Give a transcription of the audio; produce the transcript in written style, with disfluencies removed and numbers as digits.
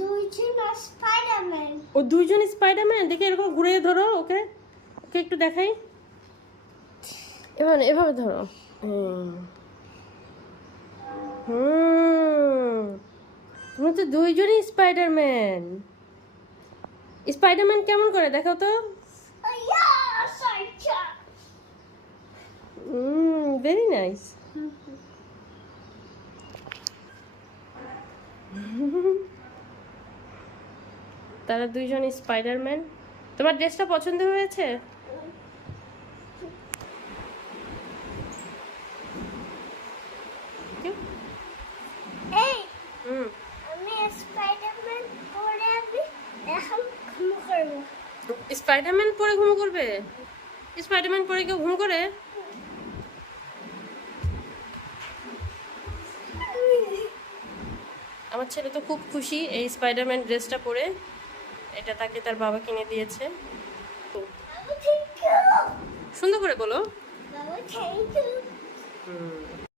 দুইজন স্পাইডারম্যান। ও দুইজন স্পাইডারম্যান, দেখে এরকম ঘুরে ধরো ওকে, ওকে একটু দেখাই। এভাবে এভাবে ধরো। তুমি তো দুইজনই স্পাইডারম্যান। স্পাইডারম্যান কেমন করে দেখাও তো। Very nice. তারা দুইজন স্পাইডারম্যান। তোমার ড্রেসটা পছন্দ হয়েছে? এই আমি স্পাইডারম্যান পরে আমি এখন ঘুম করব। স্পাইডারম্যান পরে ঘুম করবে? স্পাইডারম্যান পরে কেউ ঘুম করে? আমার ছেলে তো খুব খুশি এই স্পাইডারম্যান ড্রেসটা পরে। এটা তাকে তার বাবা কিনে দিয়েছে। বাবা থ্যাংক ইউ। সুন্দর করে বলো। বাবা থ্যাংক ইউ।